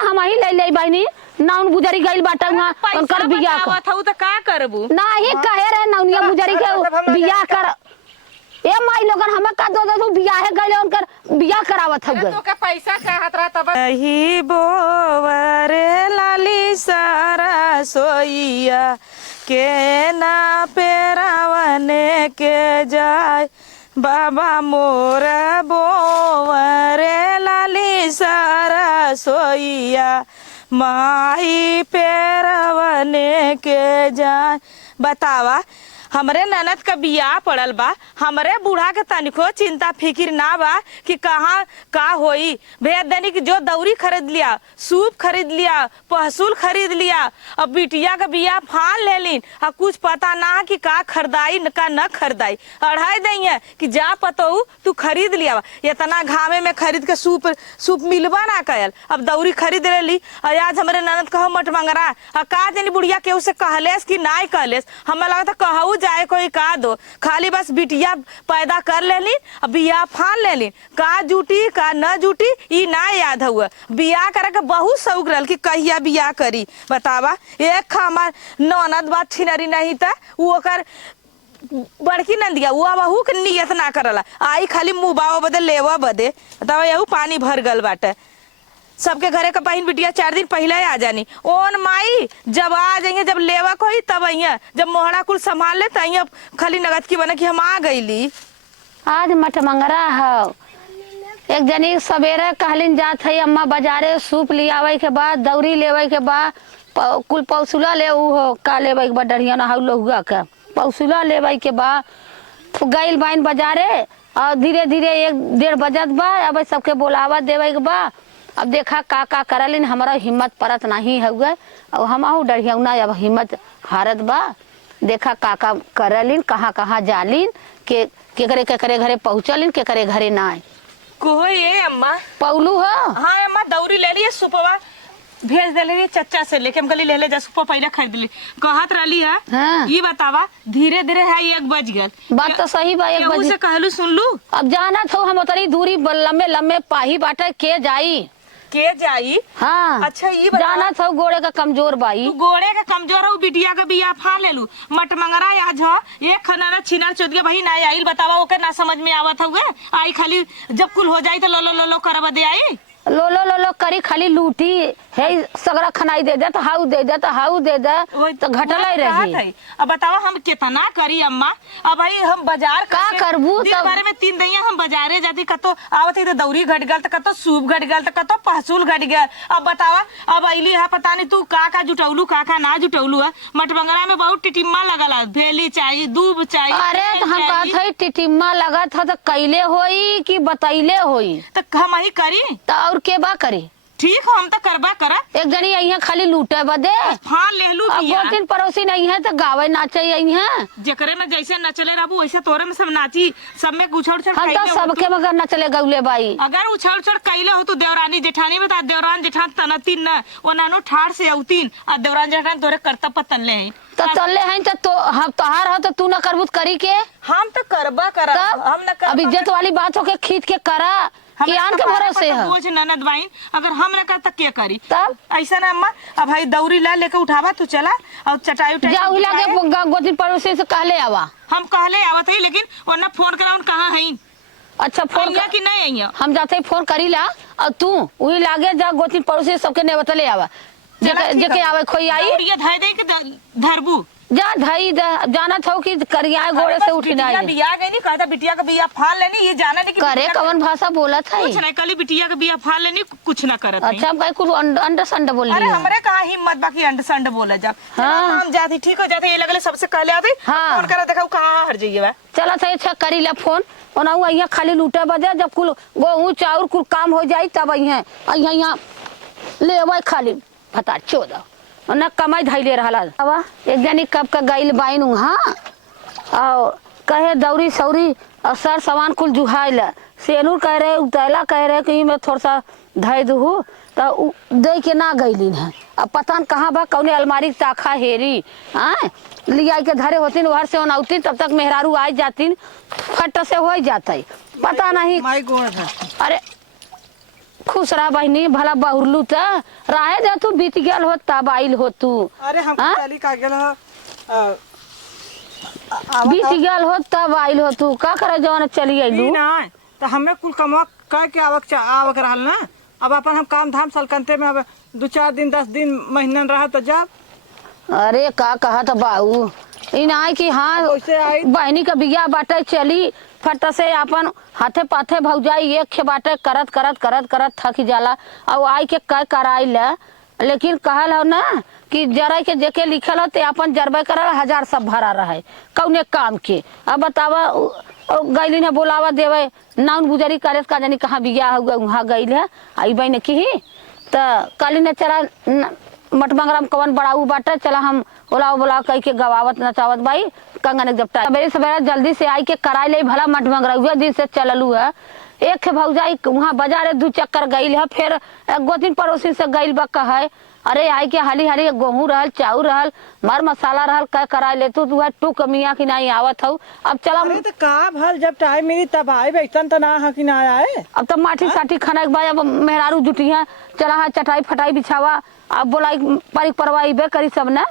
हम ही ले बहनी नाउन बुजरी गइल बाटा वहां उनकर बियाह बतावत हूं त का करबू नहीं कहे रे नौनिया बुजरी के बियाह कर ए माई लोगन हमें का दो बियाह गइल उनकर बियाह करावत हउए तो का पैसा चाहत रहा तब ही बोवरे लाली सारा सोइया के ना पेरावने के जाय बाबा मोर बोवरे लाली सारा सोइया माई पेरावने के जाय। बतावा हमरे ननद का बियाह पड़ल बा, हमरे बूढ़ा के तनिको चिंता फिकिर ना बा कि कहाँ का होई। भेज देनी कि जो दौरी खरीद लिया, सूप खरीद लिया, पहसूल खरीद लिया, अब बिटिया का बियाह फान ले लीन और कुछ पता ना कि का खरीदाई का न खरीदाई। अढ़ाई देंगे कि जा पतऊ तू खरीद लिया, इतना घामे में खरीद के सूप मिलवा ना कयल। अब दौरी खरीद ले ली और आज हमरे ननद कहो मट मंगरा और का जानी बुढ़िया केहू से कहलेस कि ना कहलेस। हमें लगा कहू जाए कोई का दो, खाली बस बिटिया पैदा कर लेली अब बियाह फान लेली। का जुटी का न जुटी ई ना याद हुआ। बियाह करे के बहुत शौक रहल कि कहिया बियाह करी। बतावा एक हमार ननद बात छिनरी नहीं था वो ओकर बड़की नंदिया वो बहू के नियत ना करला, आई खाली मुबावा बदे लेवा बदे। बतावा यहू पानी भर गल बाटे। सबके घरे का बहन बिटिया 4 दिन पहले आ जानी ओन माई जब आ जाएंगे जब लेवा को ही तब अइया जब मोहरा कुल संभाल ले तइया खाली नगद की बना कि हम आ गईली। आज मठ मंगरा है एक जनी सवेरे कहलिन जात है अम्मा बाजारे सूप लियावे के बाद दौरी लेवे के बाद कुल पौसुला ले हो का लेवे के बाद डरिया ना हउ लहुआ के पौसुला लेवे के बाद गइल बाइन बाजारे और धीरे धीरे 1-1:30 बजत बा। अब सबके बोलावा देवे के बा। अब देखा का करलिन हमारा हिम्मत परत नहीं हुआ और हम डरियौना अब हिम्मत हारत बा। देखा का करलिन कहाँ जालिन केकरे घरे पहुँचलिन केकरे घरे ना को ये अम्मा पौलू हो। हाँ अम्मा दौरी ले लिए सुपवा भेज दे रही चच्चा से लेके हम गली ले जा सुपा पहले खरीद ली कहत रही है। हाँ। ये बतावा धीरे धीरे है 1 बज गल बात तो सही बा 1 बजे से कहलू सुन लू। अब जाना थो हम उतरी दूरी लम्बे पाही बाटे के जाई के जाई। हाँ अच्छा ये जाना था गोड़े का कमजोर बाई तू गोड़े का कमजोर हो बिटिया का बियाह फान ले लू मट मंगरा आज हो एक खनाना छिनार चोद के भाई ना आई बतावा ओके ना समझ में आवत हुए आई खाली जब कुल हो जाई तो लो करवा दे आई लो करी खाली लूटी है सगरा खनाई दे दे तो हाउ दे दे तो हाउ दे दे तो घटल ही रही। अब बतावा हम कितना करी अम्मा। अब भाई हम बाजार का करबू तब बारे में 3 दैया हम बाजारे जाती कतो आवत ही तो दौरी घट गल तो कतो सूप घट गल तो कतो पहसूल घट गल। अब बतावा अब अइली है पता नहीं तू का जुटौलू का ना जुटौलू है। मटबंगरा में बहुत टिटिम्मा लगल भेली चाहिए दूब चाहिए। अरे तो हम कहत है टिटिम्मा लगत है तो कैले होई कि बतैले होई तो हम ही करी तो और के बा करी। ठीक हो हम तो करबा करा एक जनी यहाँ खाली लूटे बदे हाँ ले लू अब 2-3 पड़ोसी नहीं है तो गावे नाचे है जेकरे में जैसे नचले रहबू वैसे तोरे में सब नाची सब में उछड़ उछड़ हम तो सबके मगर नचले गौले बाई। अगर उछड़ उछड़ कैले हो तो देवरानी जेठानी में तो देवरान जेठान तनतीन न ओनानो ठाड़ से औतीन आ देवरान जेठान तोरे कर्तव्य पर तनले हैं तो तल्ले हैं तो हम तोहार हो तो तू न करबूत करी के हम तो करबा करा हम न अब इज्जत वाली बात हो के खींच के करा कि आन के भरोसे है बोझ ननद बाइन अगर हम न करता क्या करी तब ऐसा ना अम्मा। अब भाई दौरी ला लेके उठावा तू चला और चटाई उठाई जा उला के गोती पड़ोसी से कहले आवा हम कहले आवत है लेकिन वरना फोन कराउन कहाँ है। अच्छा फोन कि नहीं आइया हम जाते फोन करी ला और तू वही लागे जा गोती पड़ोसी सबके ने बतले आवा जेके आवे खोई आई ये धाय दे के धरबू जा धई जाना था कि करिया गोड़े से उठी ना बिया गई नहीं कहता बिटिया का बिया फान लेनी ये जाना नहीं कि करे कवन भाषा बोला था कुछ नहीं कल बिटिया का बिया फान लेनी कुछ ना करत। अच्छा भाई कुछ अंडा संडा बोल अरे हमरे कहाँ हिम्मत बाकी अंड संड बोला जा। हाँ। हम जाती ठीक हो जाते ये लगले सबसे कहले आते फोन करा देखा कहाँ हर जाइए बा चला था अच्छा करी ला फोन और यहाँ खाली लूटे बजे जब कुल गेहूँ चाउर कुल काम हो जाये तब यहाँ ले खाली बता 14 न कमाई धैले रहा एक जनी कब का गईल बाइन हाँ और कहे दौरी सौरी और सर सामान कुल जुहाइल सेनूर कह रहे उतैला कह रहे कि मैं थोड़ा सा धै दू तो दे के ना गईलिन है। अब पता न कहाँ बा कौने अलमारी ताखा हेरी हाँ लिया के धरे होती वहर से औती तब तक मेहरारू आ जाती फट से हो जाता पता नहीं। अरे खुश रहा बहनी भला बहुरलू त राहे दे तू बीत गेल हो तब आइल हो तू अरे हम हाँ? चली का गेल हो बीत गेल हो तब आइल हो तू का करे जवन चली आइलू ना तो हमें कुल कमवा कह के आवक रहल ना। अब अपन हम काम धाम सलकनते में अब 2-4 दिन 10 दिन महीना रहा तो जब अरे का कहा था बाऊ इन आई कि हाँ कैसे आई? बहनी का बिया बाटे चली फट से अपन हाथे पाथे भौजाई एक खे बाटे करत करत करत करत थक जाला और आई के कह कराइल लेकिन कहल हो ना कि जरा के जेके लिखल हो ते अपन जरबे करल 1000 सब भरा रहे कौने काम के। अब बतावा गैलिन है बोलावा देवे नाउन गुजरी करे का जानी कहाँ बिया हुआ वहाँ गईल है आई बहन की तो काली ने चला मटमंगरम कवन बड़ाऊ बाटे चला हम बोला कह के गवावत नचावत भाई कंगन एक जब सवेरे सवेरे जल्दी से आई के कराई ले भला मटमंगरा दिन से चललू है एक भौजाई वहाँ बाजारे 2 चक्कर गईल है फिर 2 दिन पड़ोसी से गईल बा कहे अरे आई के हाली हाली गेहूं रहल चाउर रहल मर मसाला रहल कह कराई ले तू टू कमिया की नहीं आवत हूँ अब चला अरे तो का भल जब टाइम मिली तब आए वैसन तो ना है कि ना आए। अब तो माठी साठी खाना के बाद अब मेहरारू जुटी है चला हाँ चटाई फटाई बिछावा अब बोला पारिक परवाई बे करी सब ना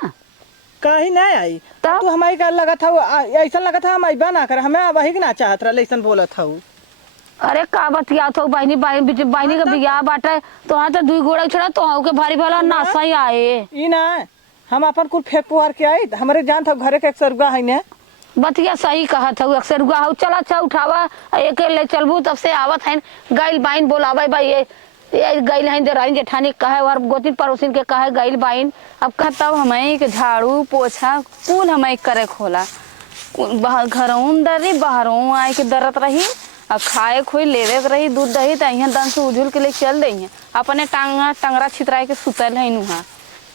कहीं नहीं आई तब? तू हमारी का लगा था ऐसा लगा था हम अइबा ना कर हमें वही ना चाहत रहा ऐसा बोलत था। अरे का बतिया तो बहनी बहनी का बियाह बाटे तो हाँ तो 2 गोड़ा छोड़ा तो के भारी भला नासा ही आए ई ना हम अपन कुल फेंक पुआर के आई हमारे जान था घरे के एक सरुआ है ने बतिया सही कहा था अक्सर गुआ हो चला अच्छा उठावा एक ले चलबू तब से आवत है गैल बाइन बोलावे भाई ये गैल है देराइन जेठानी कहे और गोतिन पड़ोसिन के कहे गैल बाइन अब का तब हमें के झाड़ू पोछा कुल हमें करे खोला घरों दरी बाहरों आए के दरत रही और खाए खोई लेवे के रही दूध दही तो यहाँ दन से उझुल के लिए चल दही अपने टंगरा छितराए के सुतल है नुहा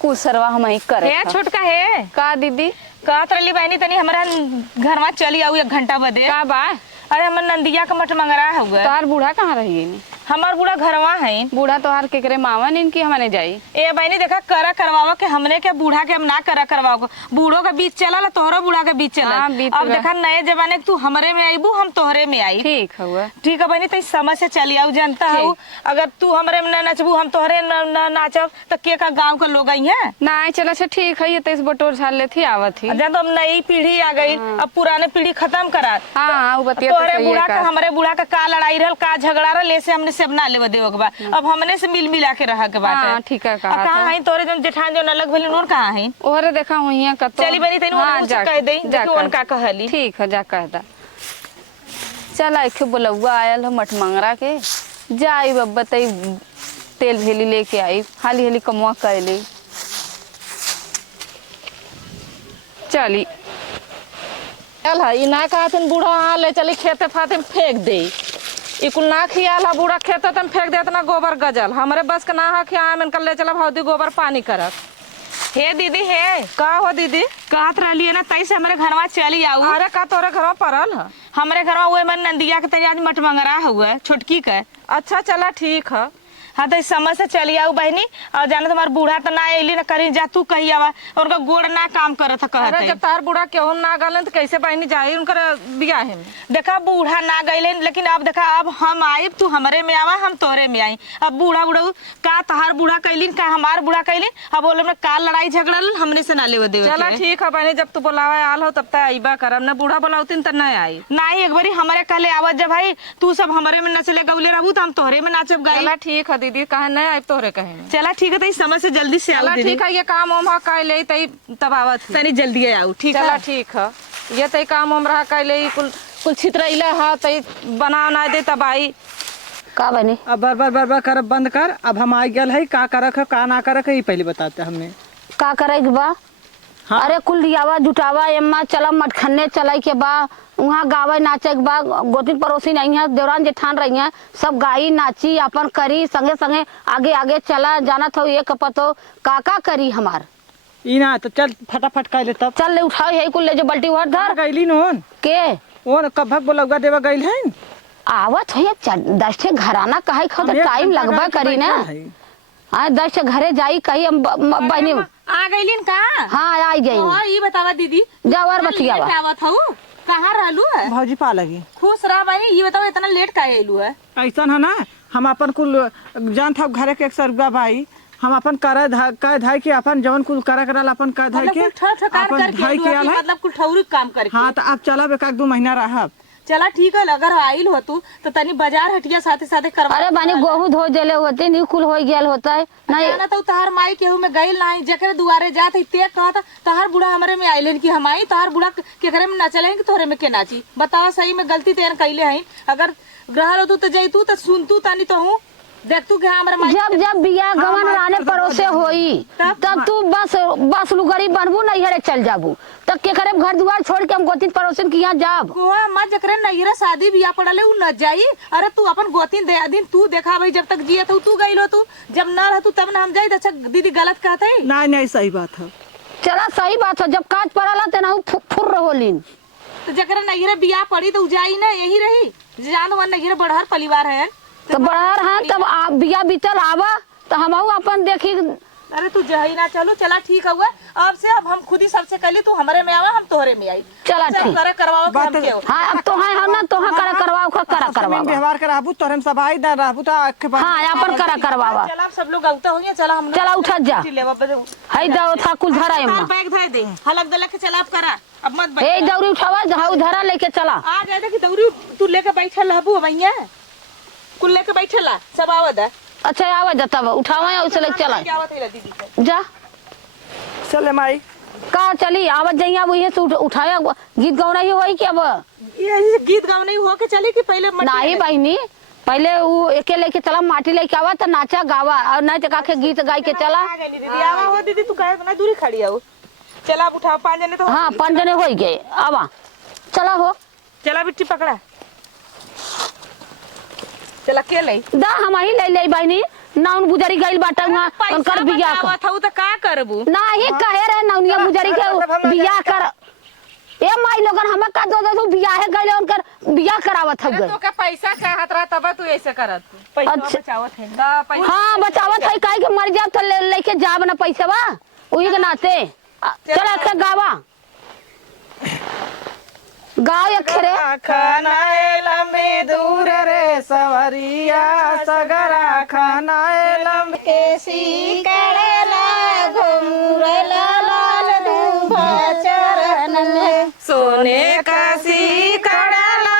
कुल सरवा हमें करे हे छोटका है का दीदी का तरली बहनी तनी हमारा घर में चली आऊ 1 घंटा बदे का बा अरे हमर नंदिया का मठ मंगरा हुआ तोहार बूढ़ा कहाँ रही हमार बूढ़ा घरवा है बूढ़ा तोहार केकरे मावन इनकी हमने जाई ए बहनी देखा करा करवावा के हमने के बूढ़ा के हम ना करा करवाओ बूढ़ों के बीच चला तोहरो बूढ़ा के बीच चला हाँ, बीच अब बा। देखा नए जमाने के तू हमरे में आईबू हम तोहरे में आई ठीक हुआ ठीक है बहनी तो समझ से चली आऊ जनता हूँ अगर तू हमरे में न नचबू हम तोहरे न नाचब तो के का गाँव के लोग आई है ना चलो अच्छा ठीक है ये तो इस बटोर झाल ले थी आवत थी जब अब नई पीढ़ी आ गई अब पुराने पीढ़ी खत्म करा हाँ वो बतिया तो तोहरे सही है बूढ़ा का। का हमरे बूढ़ा का लड़ाई रहल का झगड़ा रहल ऐसे हमने से बना लेव देव के बा अब हमने से मिल मिला के रह के बात हाँ, ठीक है कहा कहां था। है तोरे जन जेठान जो अलग भइल नोर कहां है ओहरे देखा हुई का तो चली बनी तैਨੂੰ उनसे जा कह दई जा देखो उनका कहली ठीक है जा कह दा चल आखे बुलौआ आयल हो मठमंगरा के जाई बब्बा तई तेल भेली लेके आई हाली हाली कमुआ कर ले चली चल है ना कहतन बूढ़ा हां ले चली खेते फाते में फेंक दे ई कुल ना खियाला बूढ़ा खेते तम फेंक दे इतना गोबर गजल हमरे बस का ना है कि आ मन कर ले चला भौदी गोबर पानी करत हे दीदी हे का हो दीदी कहत रहली ना तई से हमरे घरवा चली आऊ अरे का तोरे घर में पड़ल है हमरे घरवा ओए मन नंदिया के तरी आज मठमंगरा हुआ छोटकी का अच्छा चला ठीक है हाँ तो इस समय से चली आऊ बहनी और जाने तुम्हारा बूढ़ा तो ना अली ना करी जा तू कही आवा उनका गोड़ ना काम करत था अरे कहते जब तार बूढ़ा केहू ना गलन तो कैसे बहनी जाई उनकर बियाह है देखा बूढ़ा ना गईले लेकिन अब देखा अब हम आई तू हमरे में आवा हम तोरे में आई अब बूढ़ा बूढ़ा का तहार बूढ़ा कैलिन का हमार बूढ़ा कैलिन अब बोले में का लड़ाई झगड़ा हमने से ना लेवे देवे चला ठीक है बहनी जब तू बोलावा आल हो तब तक आईबा करम ना बूढ़ा बोलावतीन तो नहीं आई ना ही एक बारी हमारे कहले आवत जब भाई तू सब हमरे में नचले गौले रहू तो हम तोहरे में नाचब गई चला ठीक है दीदी कहे नहीं आई तोहरे कहे चला ठीक है तो इस समय से जल्दी से चला आओ ठीक है ये काम उम हा कर ले तई तब आवत ही तनी जल्दी आओ ठीक चला है ठीक है ये तई काम उम रहा कर ले कुल कुल छितरैला हा तई बना ना दे तब आई का बनी अब बर कर बंद कर अब हम आ गए है का करक है का ना करक है ये पहले बताते हमने का करे के बा हाँ। अरे कुल दियावा जुटावा एम्मा चला मटखन्ने चलाई के बा वहाँ गावे नाचे के बा गोतिन पड़ोसी नहीं है देवरान जेठान रही है सब गाई नाची अपन करी संगे संगे आगे आगे चला जाना था ये कपतो काका करी हमार ई ना तो चल फटाफट कर ले तब चल ले उठाओ यही कुल ले जो बल्टी भर धर गईली नोन के ओन कभक बोलौगा देवा गईल है आवत हो 10 घराना कहे खा तो टाइम लगबा करी ना हाँ 10 घरे जाई कही हम बहनी आ गईलिन का हाँ आई गई हाँ ये बतावा दीदी जाओ और बतियावा आवत हूँ कहाँ रहलू है भौजी पा लगी खुश रहा बानी ये बताओ इतना लेट का आयलू है ऐसा है ना हम अपन कुल जान था घरे के 100 रुपया भाई हम अपन कह धाय के अपन जवन कुल करल अपन कह धाय के अपन धाय के आल है मतलब कुल ठौरी काम करके। हाँ तो आप चलब एक दो महीना रहब। चला ठीक है, अगर आइल हो तू तो तनी बाजार हटिया साथे साथे करवा। अरे बानी गोहू धो देले होते नी कुल हो गेल होता है नहीं ना तो तहार माई केहू में गइल नाही जकरे दुआरे जात है ते कहता तहार बुढ़ा हमरे में आइलन कि हम आई तहार बुढ़ा केकरे में नाचले हैं कि तोहरे में के नाची। बतावा सही में गलती तेन कइले हैं। अगर ग्रहण हो तू तो जइतू तो सुनतू तनी तो हूं देखतू कि हमरे माई जब जब बिया गवन राने परोसे होई तब तू बस लुगरी बनबू नहीं हरे चल जाबू तब के करे घर दुआर छोड़ के हम गोतिन परोसन के यहाँ जाब। कोहा मां जकरे नैरा शादी बिया पड़ले उ न जाई। अरे तू अपन गोतिन दे दिन तू देखा भाई जब तक जिए तू गइल हो तू जब न रह तू तब न हम जाई। अच्छा दीदी गलत कहते है नहीं नहीं सही बात है। चला सही बात है जब काज पड़ला तेना फुर रहोलिन तो जकरे नैरा बिया पड़ी तो जाई ना यही रही जान वन नैरा बढ़हर परिवार है तो बढ़र हाँ तब बिया बीतल आवा तो हम अपन देखी। अरे तू जही ना चलो चला ठीक हुआ अब से अब हम खुद ही सबसे कहली तू हमारे में आवा हम तोहरे में आई। चला ठीक करे करवाओ के हम के हाँ अब तो है हम ना तोहा करा करवाओ करा करवाओ व्यवहार के रहबू तोरे में सबाई ना रहबू तो आँख के हाँ अपन करा करवावा। चला सब लोग औता होंगे चला हम चला उठा जा है दो था कुल धरा है बैग धर दे हलक दलक के चला अब करा अब मत ए दौरी उठावा जाऊ धरा लेके चला आ जाए कि दौरी तू लेके बैठल रहबू भैया कुल लेके बैठल सब आवत है। अच्छा आवा जा तब उठावा उसे लेके चला जा चले माई का चली आवत जइया अब ये से उठाया गीत गौना ही होई कि अब ये गीत गाँव नहीं हो के चले कि पहले नहीं बहनी पहले वो एके लेके चला माटी लेके आवा तो नाचा गावा और नहीं तो काके गीत गाय के चला। दीदी आवा हो दीदी तू काहे ना दूरी खड़ी आओ चला अब उठाओ 5 जने तो हाँ 5 जने हो गए आवा चला हो चला बिट्टी पकड़ा चला के ले दा हम ही ले बहनी नाउन बुजारी गइल बाटा वहां उनकर बियाह बतावा था तो का करबू नहीं कहे रहे नौनिया बुजारी के बियाह कर ए माई लोगन हम का दो बियाह गइल उनकर बियाह करावत हग तो का पैसा चाहत रहा तब तू ऐसे करत पैसा अच्छा। बचावत है दा पैसा हाँ बचावत है काहे के मर जाब तो लेके जाब ना पैसा बा उही के नाते चल के गावा गाँव एक खेरे खाना लंबी दूर रे सवरिया सगरा खाना लंबी केसी कड़ला घुमुरला लाल दूभा चरण में सोने कासी कड़ला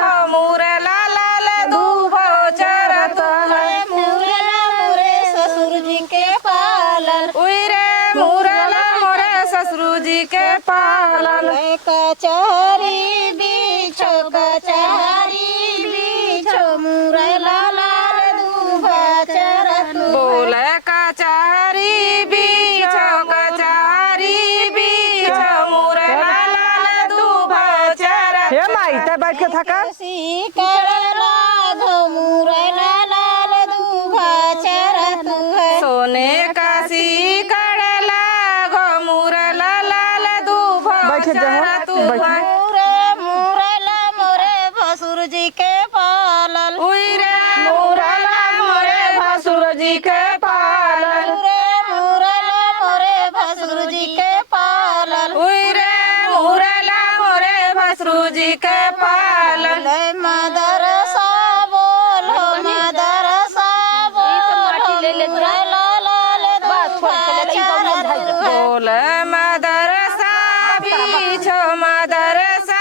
घमुरला लाल दूभो चरत है मुरला मोरे ससुर जी के पालन उइरे मुरला मोरे ससुर जी के पालन कचहरी बिछो कचहरी बिछो मुरला लाल दूभा चरण बोले कचहरी बिछो कचहरी बिछो मुरला लाल दूभो चरत हे माई ते बैठ के थका केसी कड़ला घुमुरला लाल दूभा चरण है सोने कासी कड़ला घमुरला लाल दूभो बैठ जाओ चरत बैठ मुरला मोरे भसुर जी के पालन उइरे मुरला मोरे भसुर जी के पालन मुरला मोरे भसुर जी के पालन उइरे मुरला मोरे भसुर जी के पालन मदरसा बोलो मदरसा बोलो मुरला लाल दूभा चरण बोले मदरसा बीछो मदरसा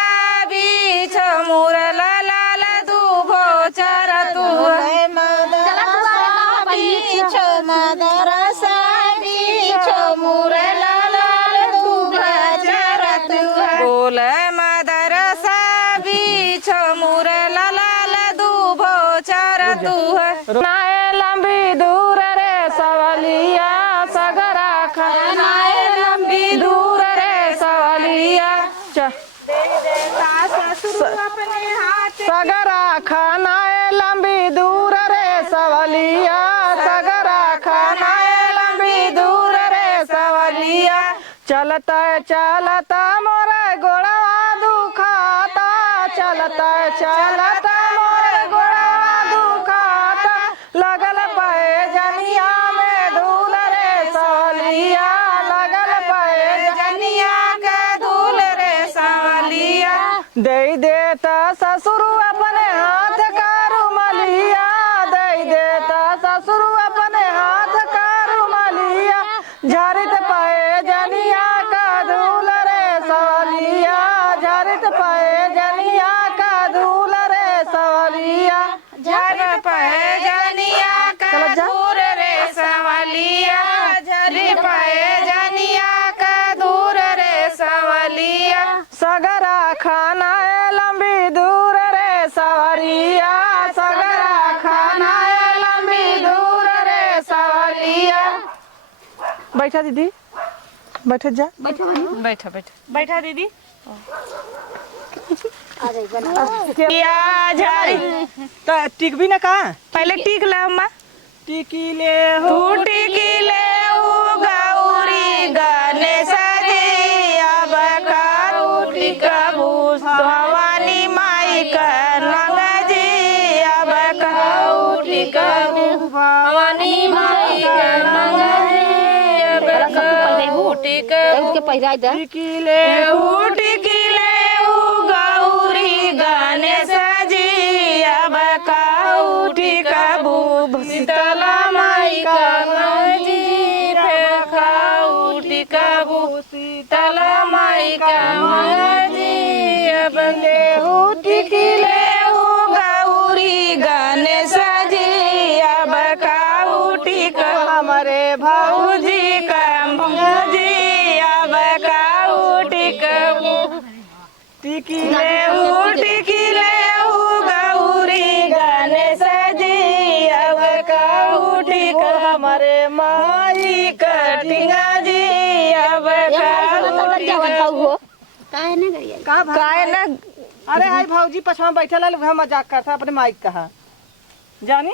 बीछो मुरला लाल दूभो चरत मदरसा बीछो मुरला लाल दूभा चरण बोले मदरसा बीछो मुरला लाल दूभो चरत नाए लंबी दूर रे सवलिया सगरा खानाए लंबी दूर रे सवलिया सगरा खाना लंबी दूर रे सवलिया सगरा खाना लंबी दूर रे सवलिया चलता चलता मोरे गोड़वा दुखाता चलता चलता मोरे गोड़वा दुखाता लगल पाए जनिया में धूल रे सवलिया लगल पाए जनिया के धूल रे सवलिया दे देता ससुर अपने हाथ का रुमलिया दे सवलिया झरी पाए जनिया का दूर रे सवलिया सगरा खाना है लंबी दूर रे सवरिया, सगरा खाना है लंबी दूर रे सवरिया। बैठा दीदी, बैठ जा। बैठा बैठा बैठा दीदी। या झरी तो टिक भी ना कहा पहले टीक ला अम्मा टिकी ले हो तू टीकी ले गौरी गणेश जी अब करू टिकबू भवानी माई का नंग जी अब करू टिकबू भवानी माई का नंग जी अब करू टिकबू पहिरा दे टिकी ले टिकी ले गौरी गणेश जी अब करू टिकबू शीतला माई का नंग जी फिर खाऊ टिकबू शीतला माई का नंग जी अब लेहू टिकी लेहू गौरी गणेश जी अब काऊ टिक हमारे भाऊ भौजी का भौजी अब काऊ टिकबू टिकी लेहू टिकी लेहू गौरी गणेश जी अब काऊ टिक हमारे माई कटिंगा जी अब काऊ टिक काहे ना अरे आई भाऊजी पछवा बैठे ला वह मजाक करता अपने माइक कहा जानी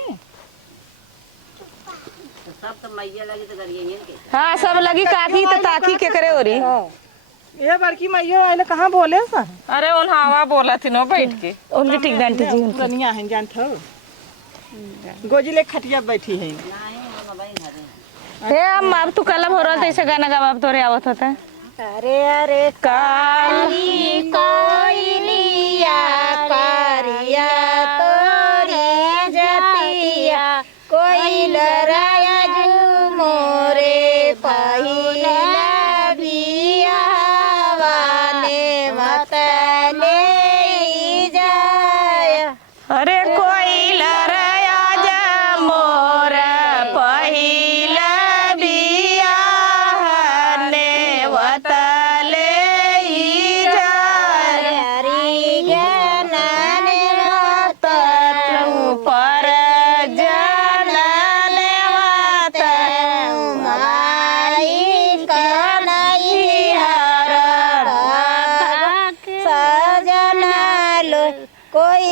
हाँ सब लगी काकी तो ताकी के करे ओरी ये बड़की मैया आइले कहाँ बोले सा अरे उन हवा बोला थी नो बैठ के उनकी टिक डंटी जी पुरनिया है जानत हो गोजी ले खटिया बैठी है हे अम्मा अब तू कलम हो रहा था ऐसे गाना गा अब तोरे आवत होता अरे अरे काली कोयलिया कारिया तोरी जतिया कोइलराया झुमोरे पहिला बिया वाले मतले जाय अरे कोई लरया जा मोर पहिला बिया ने वतले ही जाय हरि ज्ञानने तू पर जनन वत माई कनई हर सजना लो कोई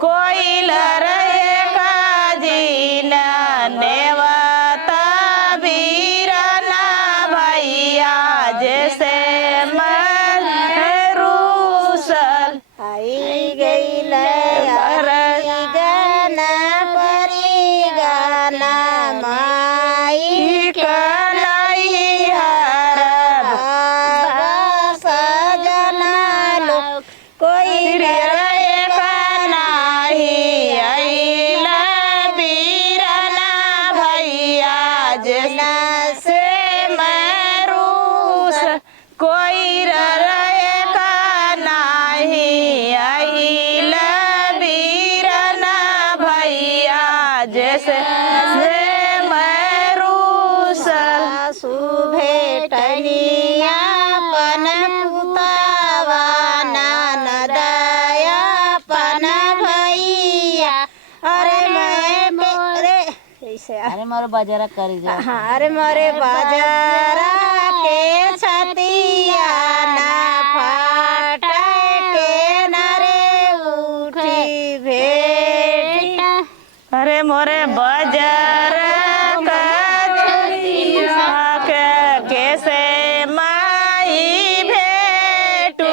कोई लरे का जीना नेवता बीरना भैया जैसे मैं रूसल आई गई गाना परी गाना माई कलाई हर सजना लो कोई रे का नाही आईला बीरना भैया जैसे से मैं रूसल कोई रे का नाही आईला बीरना भैया जैसे से मैं रूसल सुभेटनिया पन पुतावा नदया पन भैया अरे मैं ऐसे अरे मारो बाजारा करी जा अरे मोरे बाजारा के छतिया ना फाट के नरे उठी भेट अरे मोरे बाजार कैसे माई भेटू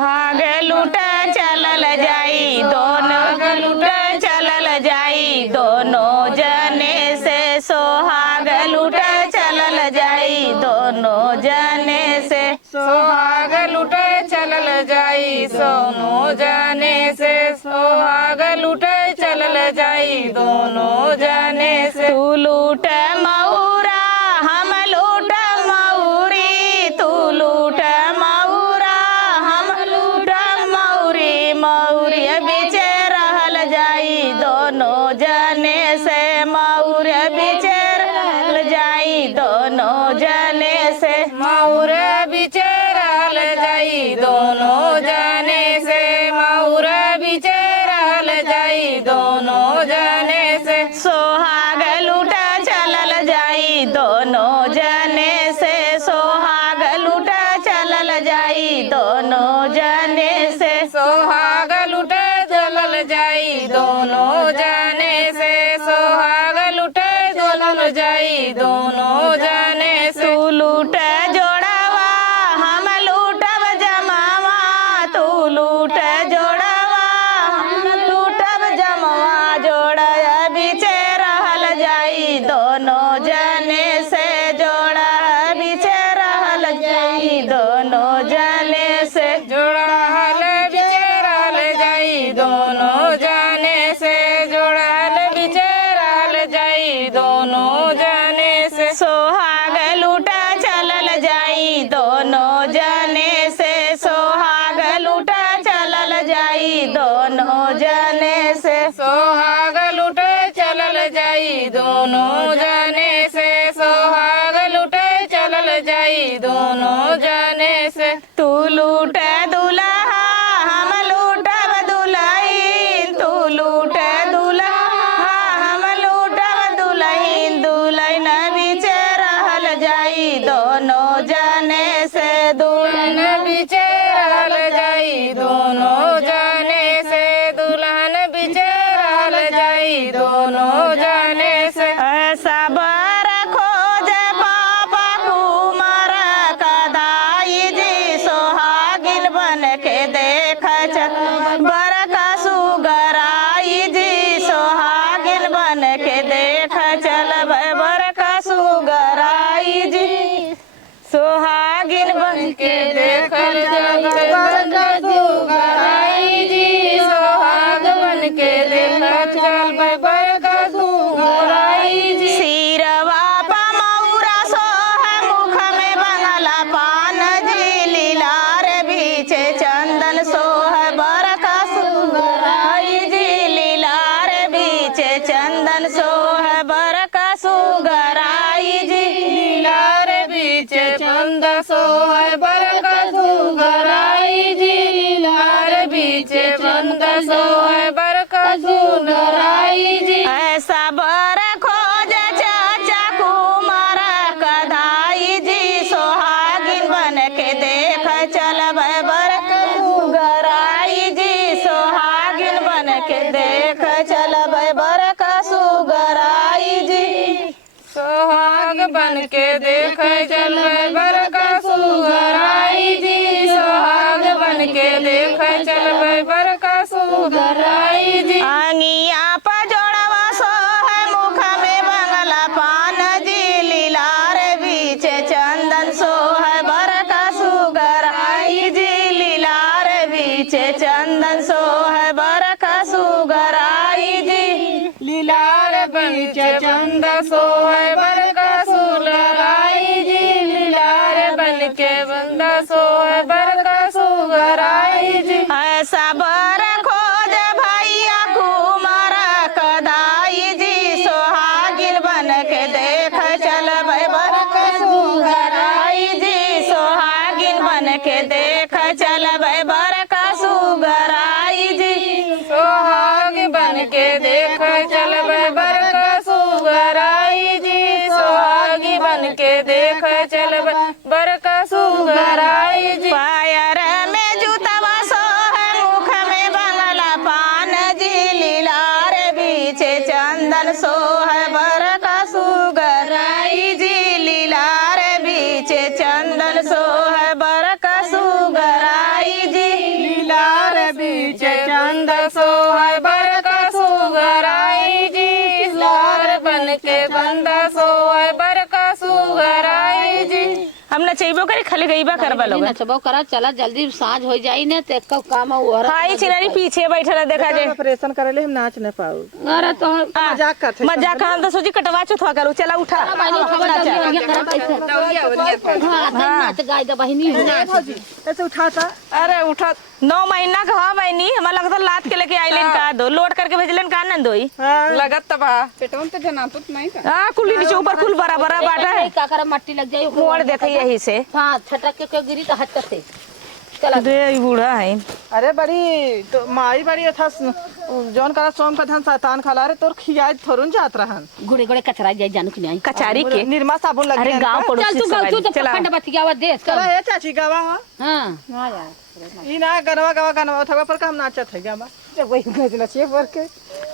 हागे लूटा चलल जाई दोनों लूटा चलल जाई दोनों जने से सोहाग लूटा चलल जाई दोनों जने से सोहाग लूटे चलल जाई दोनों जने से सोहाग लूटे चलल जाई दोनों जने से तू लूट मऊरा हम लूट मऊरी तू लूट जाई दोनों जने से सोहाग लुटे चलल जाई दोनों जाने से सोहाग लुटे चलल जाई दोनों जाने से तू लूट जोड़वा हम लूटब जमावा तू लूट जोड़वा हम लूटब जमावा जोड़ा बीचे रहल जाई दोनों जने से जोड़ा बीचे रहल जाई दोनों जने से जोड़ल बिचेरल जाई दोनों जाने से जोड़ल बिचेरल जाई दोनों जाने से सोहाग लूटा चलल जाई दोनों जने से सोहाग लूटा चलल जाई दोनों जने से सोहाग लुटे चलल जाई दोनों जाने से सोहाग लुटे चलल जाई दोनों जाने से तू लूट दुल्हा हम लूटब दुल्हीन तू लूट दुल्हा हम लूटब दुल्हीन दुल्हन बीचे रहल जाई दोनों जने से दुल्हन दुल्हन बिचेरल जाई दोनों जाने से दुल्हन बिचेरल जाई दोनों जाने से सबर खोज पापा कुमार कदाई जी सोहागिन बन के देख बरका सुगराई जी सोहागिन बन के देख चल बरका सुगराई जी सोहागिन बन के देखल जाई बरका सुगराई जी सोहाग बन के देखल चल बरका सुगराई जी सिरवा पमौरा सोह मुख में बनला पान जी लीलार बीचे चंदन सोह बरका सुगराई जी लीलार बीचे चंदन सोह बरका सुगराई जी लीलार बीचे चंद सोहै बरका सुगराई जी लीलार बीचे चंद सोहै बरका सुगराई जी ऐसा बर खोज चाचा कुमार कधाई जी सोहागिन बन के देख चल बरका सुगराई जी सोहागिन बन के देख चल बरका सुगराई जी सोहाग बन के देख चल बरका सुगराई जी सोहाग बन के देख चल बरका सुगराई जी आंगिया पजोड़वा सोह मुख में बंगला पान जी लीलार बीचे चंदन सोह बरका सुगराई जी लीलार बीचे चंदन सोह बरका सुगराई जी लीलार बीचे चंद सोहै बरका सुगराई जी लीलार बन के बंद सोहै बरका सुगराई जी ऐसा बर खोज भैया कुमार कदाई जी सोहागिन बन के देख चल बरका सुगराई जी सोहागिन बन के देख चल बरका सुगराई जी सोहाग बन के देख चल बरका सुगराई जी सोहागी बन के देख चल बरका सुगराई जी पायर में जूतवा सोह मुख में बंगला पान जी लीलार बीचे चंदन सोह बरका सुगराई जी लीलार बीचे चंदन सोह बरका सुगराई जी लीलार बीचे चंद सोहै बरका सुगराई जी लार बन के बंद सोहै बरका सुगराई जी हम न चाहिए करे खाली गईबा करबा लोग नचबो करा चला जल्दी साँझ हो जाई ने ते कब काम और हाई चिनारी पीछे बैठल देखा जे ऑपरेशन करेले हम नाच न पाऊ अरे तो मजाक करते मजाक हम तो सोची कटवा चुथवा करू चला उठा नाच गाय द बहिनी ऐसे उठाता अरे उठा 9 महीना का हाँ बहनी हमारा लगता लाद के लेके आइलेन का दो लोड करके भेजलेन का नंदोई लगत तबा हाँ कुल नीचे ऊपर कुल बड़ा बड़ा बाटा है का कर मट्टी लग जाई मोड़ देते यही से हां छटक के गिरी तो हटते रे ई बूढ़ा है। अरे बड़ी तो माई बड़ी था जौन करा सोम का धन शैतान खला रे तोर खियाई थोरुन जात रहन घोड़े घोड़े कचरा जाए जानू कि नहीं कचारी के निरमा साबुन लगे अरे गांव चल पड़ोसी तू गाँव तू तो चला प्रखंड बतियावा देश चला कर ए चाची गावा हो हाँ ई ना गनवा गवा गनवा थवा पर का हम नाचत है गावा जब वही भेजना चाहिए पर के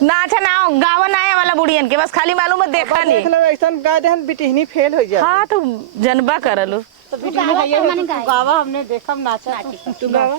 नाचा ना गावा ना आया वाला बुढ़ियन के बस खाली मालूम है देखा देख नहीं। लो ऐसन गा देहन बिटिहनी फेल हो जाए हाँ तो जनबा करलो तो बिटिहनी है ये गावा हमने देखम नाचा तू गावा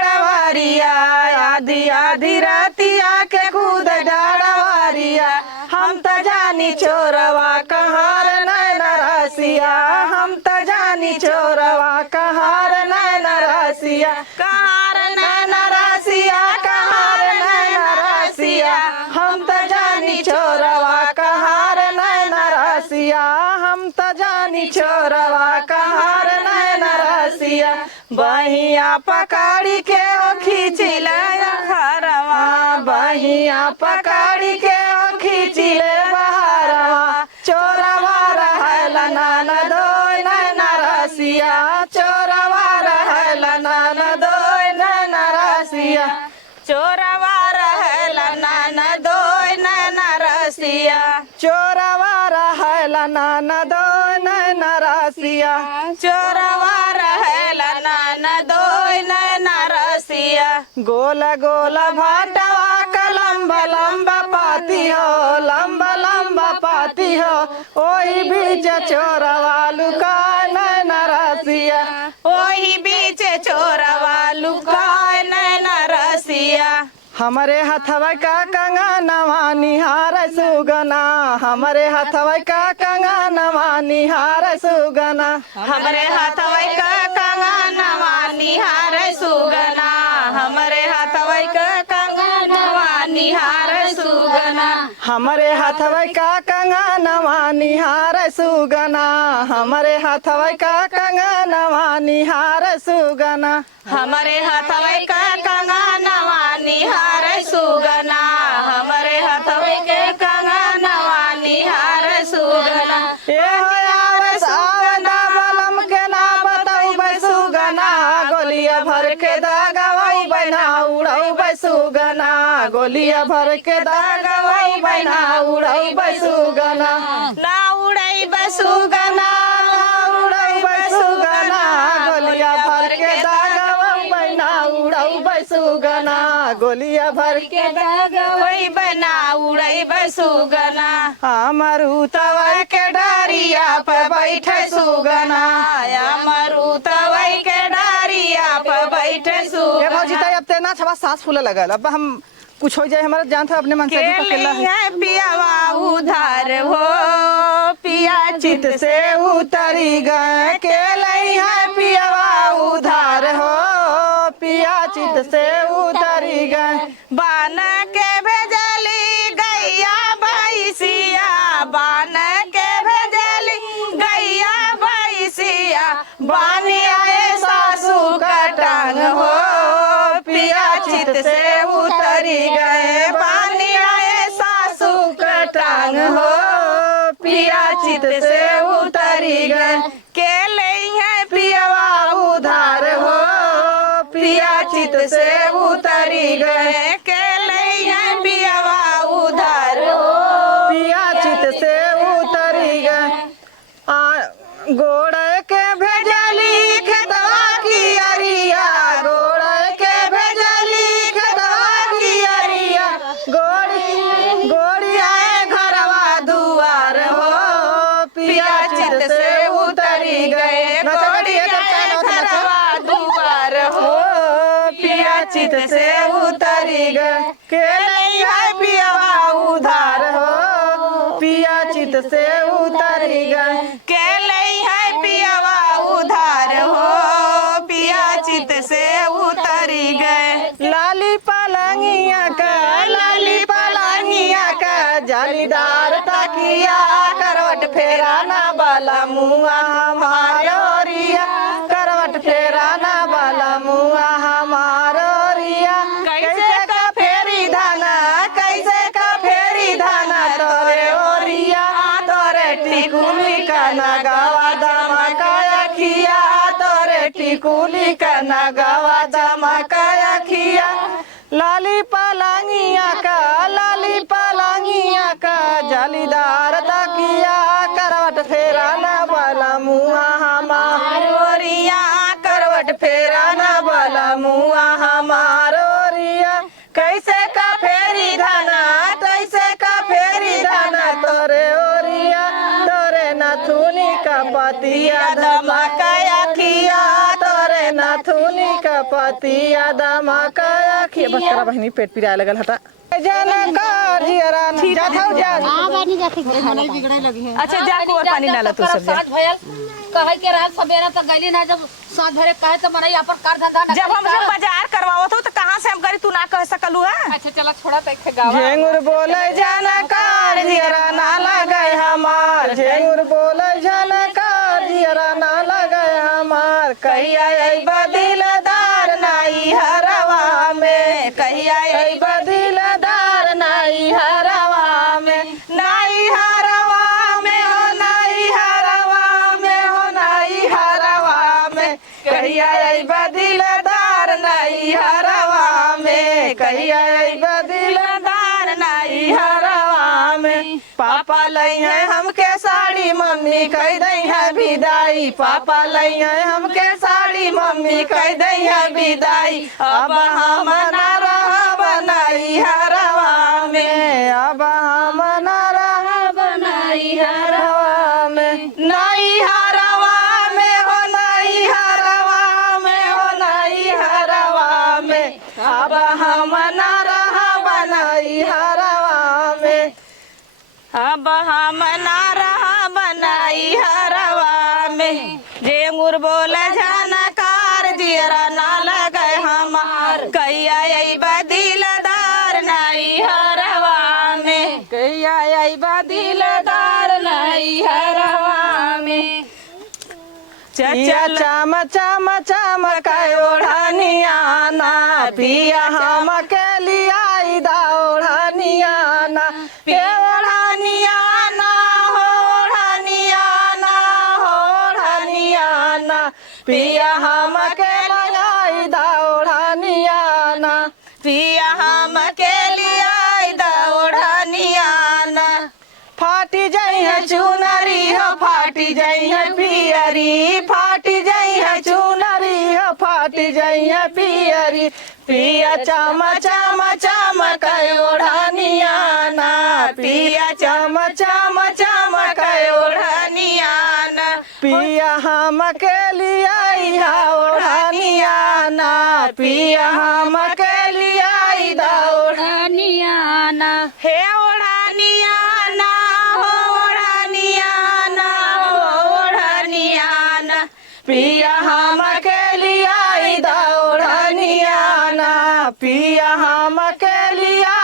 वारिया आदि आदि रातिया के कूद डाड़वारिया हम त जानी चोरवा कहार नैन रसिया हम त जानी चोरवा कहार नैन रसिया कहार नैन रसिया कहार नैन रसिया हम त जानी चोरवा कहार नैन रसिया हम त जानी चोरवा कहार नैन रसिया बहिया पकड़ी के ओ खींचिले घरवा बहिया पकड़ी के ओ खींचिले बहरवा चोरवा रहल नान दोय नैन रसिया चोरवा रहल नान दोय नैन रसिया चोरवा रहल नान दोय नैन रसिया चोरवा रहल नान दोय नैन रसिया चोरवा रहल नान दोय नैन रसिया गोल गोल भाटवा का लंबा लंबा पाती हो लंबा लंबा पाती हो ओही बीच चोरवा लुका नैन रसिया ओही बीच चोरवा लुकाय नैन रसिया हमारे हथवा का कंगनवा निहार सुगना हमारे हथवा का कंगनवा निहार सुगना हमरे हाथवै का कंगनवा निहार सुगना हमरे हाथवै का कंगनवा निहार सुगना हमारे हथवा का कंगनवा निहार सुगना हमारे हथवा का कंगनवा निहार सुगना हमरे हाथवै का कंगनवा निहार सुगना हमरे हाथवै के कंगनवा निहार सुगना ए होयार सावदा बलम के ना बताऊ बैसुगना गोलिया भर के दागवाई बना उड़ाऊ बैसुगना गोलिया भर के दागवाई बना उड़ाऊ बैसुगना ना उड़ै बसुगना उड़ाऊ बैसुगना गोलिया भर के दागवाई बना उड़ाऊ बैसुगना गोलिया भर के वही बना उड़ै बसुगना हमारू तवा के डारिया पे बैठे सुगना मरुतवै के डारिया पे बैठे ए सुगना भौजी ताई अब तेना छवा सांस फूले लगल अब हम कुछ हो जाए हमारा जान था अपने मन से के भी अकेला है लिए पियावा उधार हो पिया चित से उतरी गए के लई है पियावा उधार हो पिया चित से उतरी गए बान के भेजली गैया भैसिया बान के भेजली गैया भैसिया बानी आए सासू का टांग हो पिया चित से उतरी गए बानी आए सासू का टांग हो पिया चित से उतरी गए के लई है पियावा उधार हो पिया चित से उतरी गए के लई है पियावा उधार हो पिया चित से उतरी गए गोड़ के भेजली खेतवा की अरिया गोड़ के भेजली खेतवा की अरिया गोड़ी आए घरवा दुआर हो पिया चित से उतरी गए गोड़ी आए घरवा दुआर हो पिया चित से उतरी गए के नहीं है पियावा उधार हो पिया चित से उतरी गए के लई है पियावा उधार हो पिया चित से उतरी गए लाली पलंगिया का जालीदार तकिया करवट फेराना वाला मुआ हमारो रिया करवट फेराना वाला मुआ हमारो रिया कैसे का फेरी धाना कैसे का फेरी धाना तोरे ओरिया तोरे टिकुली का नगवा दमका अखिया लाली पलंगिया का जालीदार तकिया करवट फेरा न बला मुआ हमार ओरिया करवट फेरा न बला मुआ हमार ओरिया कैसे का फेरी धना तैसे का फेरी धना तोरे ओरिया तोरे नथुनी का पतिया धमका अखिया तोरे नथुनी का पतिया धमका अखिया। बस करा बहनी पेट पिराए लगल हटा जनकार जियरा जात हो जा अच्छा जाके और पानी डाला तू सब साथ भयल कहे के रात सवेरा तक गईली ना जब साथ भरे कहे तो मने यहाँ पर कर धंधा ना जब हम जब बाजार करवावत हो तो कहां से हम करी तू ना कह सकलू है। अच्छा चला छोड़ा तक गावा झेंगुर बोले जनकार जियरा ना लगे हमार झेंगुर बोले जनकार जियरा ना लगे हमार कहिया आई बदिलदार नाई हरवा में कहिया आई बदिलदार नाई हरवा में नाई हरवा में हो नाई हरवा में हो नाई हरवा में कहिया आई बदिलदार नाई हरवा में कहिया आई बदिलदार नाई हरवा में पापा लई है हमके साड़ी मम्मी कह दई है विदाई पापा लई है हमके साड़ी मम्मी कह दई है विदाई अब हम ना रह बनाई हरवा में अब हम ना रह बनाई हरवा में नाई हरवा में हो नाई हरवा में हो नाई हरवा में अब हम ना रह बनाई हरवा में अब हम ना रह बनाई हरवा में झेंगुर बोले जानकार जियरा ना लगे हमार कहिया आई बदिलदार नाई हरवा में कहिया आई बदिलदार नाई हरवा में पिया चम चम चम ओढ़निया ना पिया हम के लिया दौड़निया ना ओढ़निया ना हो ओढ़निया ना हो ओढ़निया ना पिया हम के लगाई दौड़निया ना पिया हम के लिया दौड़निया ना फाटी जाई है चुनरी हो फाटी जाई है पियरी फाटी जाई है चुनरी हो फाटी जाई है पियरी पिया चम चम चम ओढ़निया ना पिया चम चम चम ओढ़निया ना पिया हम के लिया ओढ़निया ना पिया हम के लिया ओढ़निया ना हे ओढ़निया ना हो ओढ़निया ना हो ओढ़निया ना पिया हम के लिया ओढ़निया ना पिया हम के लिया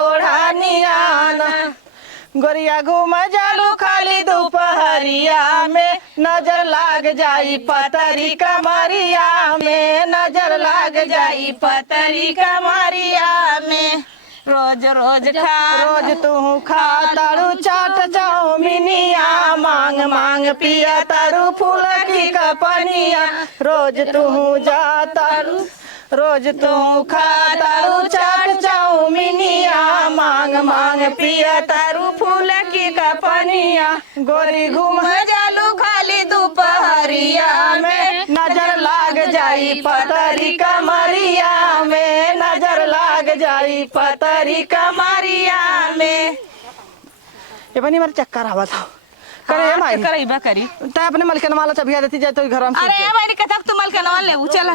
ओढ़निया ना गोरिया घूम जालू खाली दोपहरिया में नजर लाग जाई पतरी कमरिया में नजर लाग जाई पतरी कमरिया में रोज रोज तू खा तारू चाट चाउमिनिया मांग मांग पिया तारू फूल की कपनिया रोज तू जा तारू रोज तू खा तारू चाट चाउमिनिया मांग मांग पिया तारू फूल की कपनिया गोरी घूम जालू खाली दोपहरिया में नजर लाग जाई पतरी कमरिया में नजर लाग जाई पतरी कमरिया में ये बनी मारे चक्कर आवा था करे माई करईबा करी ता अपने मलकन वाला चबिया देती जाए तो घर में अरे भाई कथा तू मलकन वाला ले चला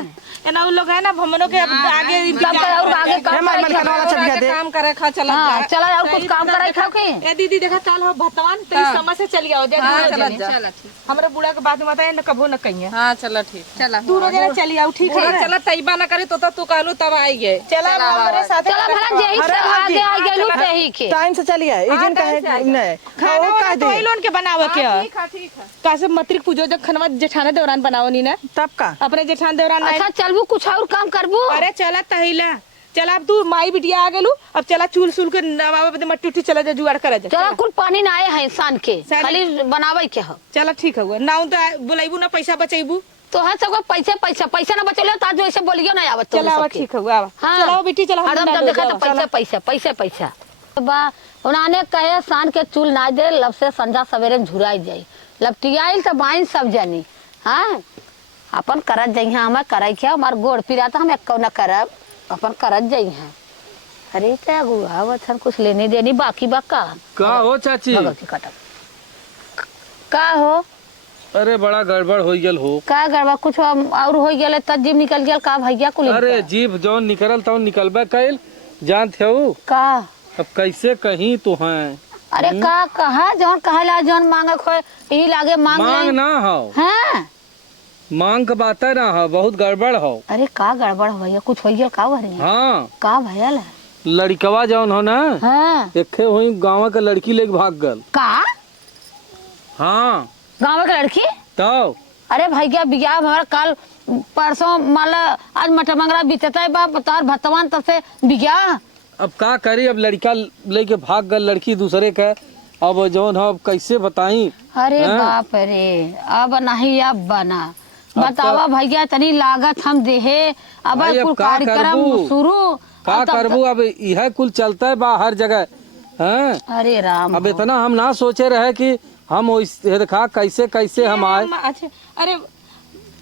ना उन लोग है ना हमनों के आगे और आगे हे माई मलकन वाला चबिया दे काम करे खा चला हाँ चला और कुछ काम कराई खाओ के ए दीदी देखा चल हो भतवान तो इस समय से चली आओ चला चला हमरा बुढ़ा के बात में बताए न कबो न कहिए हां चला ठीक चला दूर जरा चली आओ ठीक है चला तैबा ना करे तो तू कहलू तब आई गए चला हमारे साथ चला भला जेही से आगे आ गेलू तेही के टाइम से चलिए एजेंट कहे नहीं खाना कह तो दे लोन के बनावा के ठीक है कासे मत्रिक पूजो जब खनवा जेठाना देवरान बनाओ नी ना तब का अपने जेठान देवरान अच्छा चलबू कुछ और काम करबू अरे चला तहिला चला अब तू माई बिटिया आ गेलू, अब चला चूल सूल के नवावे मट्टी उट्टी चला जा जुगाड़ करा जा। चला कुल पानी ना आए हैं सान के, सारी- खाली बनावे के ह। चला ठीक हुआ ना तो बुलाइबू ना पैसा बचैबू। तो हर सबको पैसा ना बचले तो आज ऐसे बोलियो ना आवत तो चला आवा ठीक हुआ आवा। चलाओ बेटी चला हम हरदम ना जब देखा ले तो जाओ। पैसा बा उन्होंने कहे सान के चूल ना दे, लब से संझा सवेरे झुराई जाई, लपटियाइल तो बाइन सब जानी। हाँ अपन करत जाई हैं, हमें कराई के हमार गोड़ पीरा तो हम एक न करब, अपन करत जाई हैं। अरे क्या गुआवत हम कुछ लेने देनी बाकी बा का हो चाची? भगत के कटक का हो? अरे बड़ा गड़बड़ हो गल हो। का गड़बा कुछ और हो गया तब जीव निकल गया का भैया कुल? अरे जीभ जौन निकलल तौन निकलबे कैल, जानते हो का अब कैसे कहीं तो हैं। अरे का कहा जौन कहला जौन मांगक हो यही लागे मांग मांग ले। ना हो, हाँ मांग का बात है ना हो, बहुत गड़बड़ हो। अरे का गड़बड़ हो भैया कुछ हो गया का भरी? हाँ का भैया ला? लड़कवा जौन हो ना, हाँ देखे हुई गाँव के लड़की लेके भाग गल। का हाँ गाँव के लड़की? तो अरे भैया बिया हमारा कल परसों माला आज मटमंगरा बीतता है बाप तार भतवान तब से बिया। अब का करी, अब लड़का लेके भाग गल लड़की दूसरे के, अब जौन हो अब कैसे बताई। अरे हाँ? बाप रे अब नहीं अब बना बतावा भैया तनी लागत हम देहे अब भाई, अब कुल का कार्यक्रम करबू? शुरू का करबू, अब यह कुल चलता है बा हर जगह। हैं अरे राम अब इतना हम ना सोचे रहे कि हम देखा कैसे कैसे हम आए। अच्छा अरे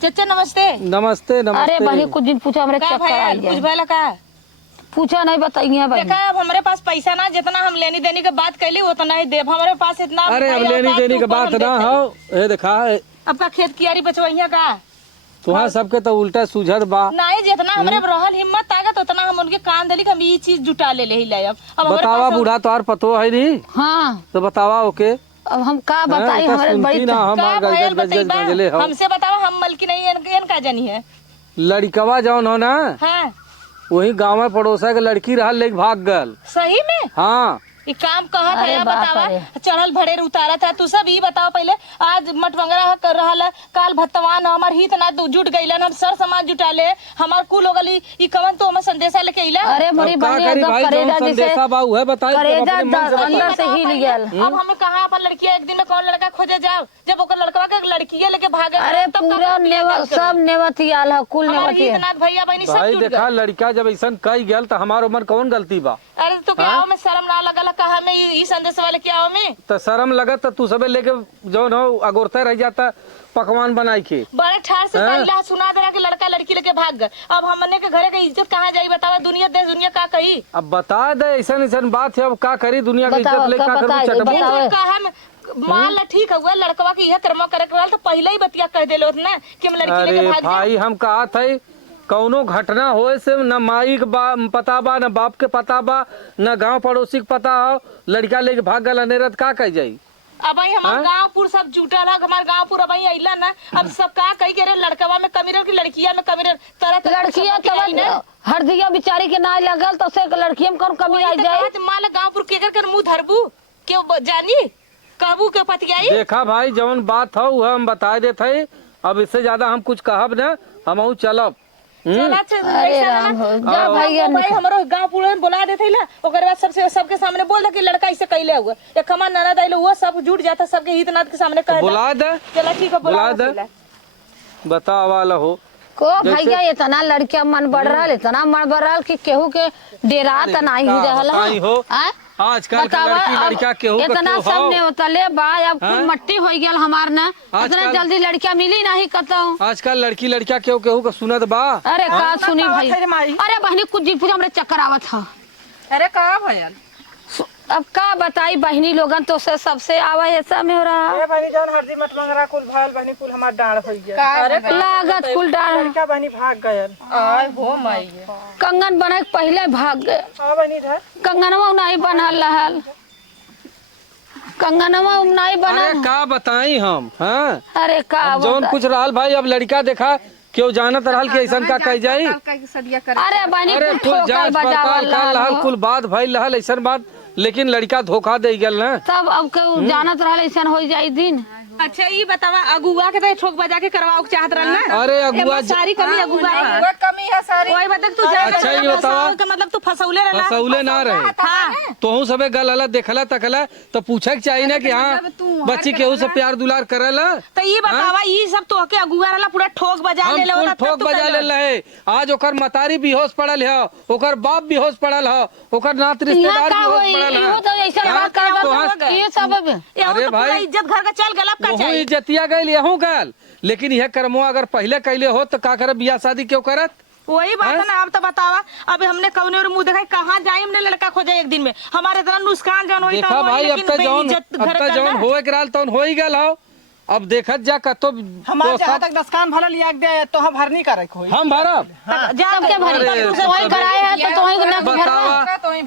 चाचा नमस्ते। नमस्ते अरे नमस्ते। बहनी कुछ दिन पूछा हमरे का चक्कर भैया आ कुछ गया। भैया का पूछा नहीं बताइए बहनी। देखा अब हमारे पास पैसा ना, जितना हम लेनी देनी के बात कैली उतना ही देव हमारे पास इतना। अरे अब भैया लेनी बात देनी के के बात ऊपर ना हम हो, ये देखा अब का खेत कियारी बचवैया का तुहा सबके तो उल्टा सुझर बा। नहीं, जितना हमरे रहल हिम्मत ताकत उतना हम उनके कान दली हम ये चीज जुटा ले ही लाए। अब हमारे बतावा पास बूढ़ा तोहार पतो है नहीं, हाँ तो बतावा ओके। अब हम का बताई इतना हमारे बड़ी सुनती ना हम का गज भैया गज गज गज बताइबा? गजले हो। हमसे बताओ हम मलकी नहीं है का जानी है। लड़कवा जौन हो ना, हाँ वही गाँव में पड़ोसा के लड़की रहा लेके भाग गल। सही में हाँ ये काम कहत अरे है बाप बतावा। रे। चढ़ल भड़ेर उतारा था तू सब ये बताओ पहले। आज मटमंगरा कर रहा है, काल भत्तवान हमार हित ना जुट गईलन, हम सर समाज जुटा ले हमार कुल हो गली ई कवन तो हमें संदेशा लेके अइला। अरे मोरी अब का बहनी करी एकदम भाई, जौन करेजा जैसे संदेशा बा उहे बताई, तब करेजा अपने मन से अंदर से बताओ हिल पहले। गया। अब हमें कहा अपन लड़किया एक दिन में कौन लड़का खोजे जाओ, जब ओकर लड़का के लड़किया लेके भागे अरे पूरा सब नेवतियाल है कुल नेवती है। नाथ भैया बहनी सब भाई जुट देखा गए। लड़का जब ऐसा कई गल तो हमार उम्र कौन गलती बा। अरे तो क्या आओ में शर्म ना लगल कहा में ई संदेश वाले क्या आओ में तो शर्म लगत तो तू सबे लेके जौन हो अगोरते रह जाता पकवान बनाई के। बड़े ठार से हाँ? पहला सुना दे रहा कि लड़का लड़की लेके भाग गए। अब हमने के घरे की इज्जत कहाँ जाई बतावा? दुनिया देश दुनिया का कही अब बता दे ऐसा ऐसा बात है, अब का करी दुनिया की बताओ, इज्जत लेके का का बताए करू दे, चटबू। बताओ। कहा मान ला ठीक है लड़कवा की यह कर्म करे के वाला तो पहले ही बतिया कह देलो ना कि हम लड़की लेके अरे भाग जाए। भाई हम कहा थे कौनो घटना होए से न माई के पता बा, न बाप के पता बा, न गांव पड़ोसी के पता हो, लड़का लेके भाग गल अनेरत का कह जाई। अब हमारे गाँवपुर सब जुटल है, हमारे गाँवपुर अब अइला ना। अब सब का कही के रे लड़कवा में कमी रह की लड़किया में कमी रह तरह तरह के लड़कियां सब आई ना। हरदिया बिचारी के ना लगल तो से लड़कियों में कौन कमी आई जाए? मान ला गाँवपुर के कर मुंह धरबू के जानी कहबू के पतियाई। देखा भाई जौन बात हो वह हम बता देते, अब इससे ज्यादा हम कुछ कहब ना, हम चलब। चला अरे राम हो जा भैया भाई हमारो गाँव पूरा में बुला देते ला, ओकर बाद सबके सामने बोल दे कि लड़का ऐसे कैले हुआ एक हमार ननद आइलो हुआ सब जुट जाता सबके हित नाथ के सामने कह बुला दे, चला ठीक है बुला दे, बता वाला हो को भैया इतना लड़किया मन बढ़ रहा इतना मन बढ़ रहा कि केहू के डेरा त नहीं ही रहल बताई हो है। आजकल के बतावा, लड़की अब लड़का केहू का इतना केहू सब हो। ने उतले बा अब कुल हाँ? मट्टी हो गया हमार ना, इतना आजकल- जल्दी लड़किया मिली नहीं कतौ। आजकल लड़की लड़का केहू केहू का सुनत बा। अरे का सुनी भाई, रे माई। अरे बहनी कुछ दिन पूछा हमरे चक्कर आवत था। अरे कहा भैया अब का बताई बहनी लोगन तो से सबसे आवा ऐसा में हो रहा बहनी जान हरदी मट मंगरा कुल भाल बहनी कुल हमार डांड हो गया। अरे लागत कुल डाल लड़का बहनी भाग गयल। आय हो माई कंगन बने के पहले भाग गए। हाँ बहनी धर कंगनवा नहीं बनल रहल, कंगनवा नहीं अरे बनल। का बताई हम। हाँ अरे का अब जौन कुछ रहल भाई, अब लड़का देखा क्यों जानत रहल कि ऐसा का कह जाई। अरे बहनी अरे कुल कुल ठोकर जांच पड़ताल बजावल कर रहल, रहल कुल बात भइल रहल ऐसा बात, लेकिन लड़का धोखा दे गल ना। तब अब के जानत रहल ऐसा हो जाई दिन। अच्छा ये बतावा अगुआ के तो ठोक बजा के करवाओ के चाहत रहल ना। अरे अगुआ सारी कमी अगुआ है। कमी है सारी। कोई बदक तू जा अच्छा ये बतावा का मतलब तू फसौले रहला। फसौले ना रहे हां तोहू सबे गलला देखला तकला तो पूछे के चाहिए ना कि हाँ बच्ची केहू से प्यार दुलार करला। तो ये बतावा ये सब तो के अगुआ रहला पूरा ठोक बजा ले हम ठोक बजा ले रहे। आज ओकर मतारी बेहोश पड़ल है, ओकर बाप बेहोश पड़ल है, ओकर नात रिश्तेदार बेहोश पड़ल है। इहो तो ऐसा हाँ, बात कर तो हाँ, ये सब अरे भाई इज्जत घर का चल गल अब का वहू चाहिए। इज्जतिया गई यहू गल, लेकिन यह कर्मो अगर पहले कैले हो तो का करब बियाह शादी क्यों करत। वही बात है ना। अब तो बतावा अब हमने कौने और मुंह देखा कहाँ जाए हमने लड़का खोजा एक दिन में हमारे तरह नुकसान जौन होई देखा भाई अब तक जौन होए के रहल तौन हो ही गल हो। अब देखत जा कतो हमारे जहाँ तक दस्कान भरल लिया दे तो हम भरनी करे कोई हम भरब सबके भरी वही कराए है तो तोही को ना बतावा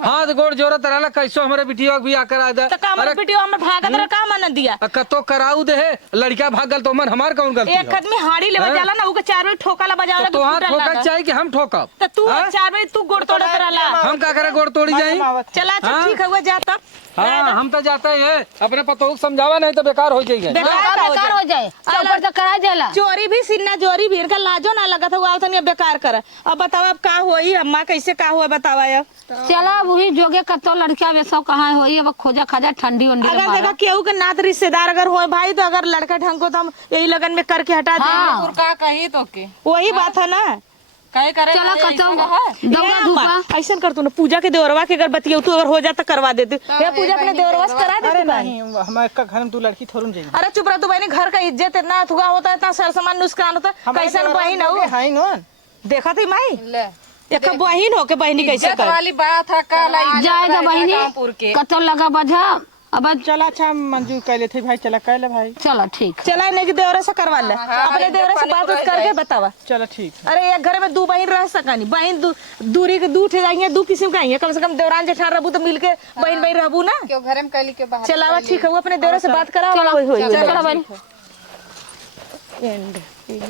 हाथ गोड़ जोरत रहला कैसो हमरे बिटिया भी आकर आ जाए। तो का हमारे बेटियों हमें भागत रहा का मन दिया। कतो कराऊ दे लड़का भाग गल तो मन हमार कौन गलती एक आदमी हाड़ी ले बजाला ना ऊके 4 बजे ठोकाला बजावला तो हाथ ठोका चाहिए कि हम ठोकब। तो तू 4 बजे तू गोड़ तोड़त रहला। हम का करे गोड़ तोड़ी जाई। चला अच्छा ठीक है वो जा तब। हाँ हम तो जाते हैं अपने पतोह समझावा नहीं तो बेकार हो जाएगा। बेकार हो जाए ऊपर तो करा देला। चोरी भी सिन्ना जोरी भी इनका लाजो ना लगा था वो आवत नहीं बेकार कर। अब बताओ अब का होई अम्मा कैसे का हुआ बतावा अब। चला वही जोगे कतो लड़किया वैसा कहाँ होई अब खोजा खाजा ठंडी वंडी अगर देखा केहू के नात रिश्तेदार अगर हो भाई तो अगर लड़का ढंग को तो हम यही लगन में करके हटा देंगे। का कही तो के वही बात है ना। कहे करे चला कतो दवा धूपा ऐसा कर तू ना पूजा के देवरवा के अगर बतिया तू अगर हो जाता करवा देती या पूजा अपने देवरवा से करा देती। नहीं हमारे का घर में तू लड़की थोड़ी जाएगी। अरे चुप रह तू बहनी घर का इज्जत इतना थुआ होता है इतना सर सामान नुकसान होता है कैसे बहन हो हाई नो देखा थी माई एक बहन हो के बहनी कैसे कर वाली बात है काला जाएगा बहिनी कतो लगा बजा अब चला अच्छा मंजूर कर लेते भाई। चला कर ले भाई। चलो ठीक चला नहीं कि देवरा से करवा ले अपने देवरा से बात करके बतावा। चलो ठीक। अरे एक घर में 2 बहन रह सकानी बहन दूरी के 2 ठे जाएंगे 2 किस्म का कम से कम देवरान जेठान रहबू तो मिलके बहन बहन रहबू ना। क्यों घर में कैली के बाहर चलावा ठीक है वो अपने देवरा से बात करा। चलो बहनी एंड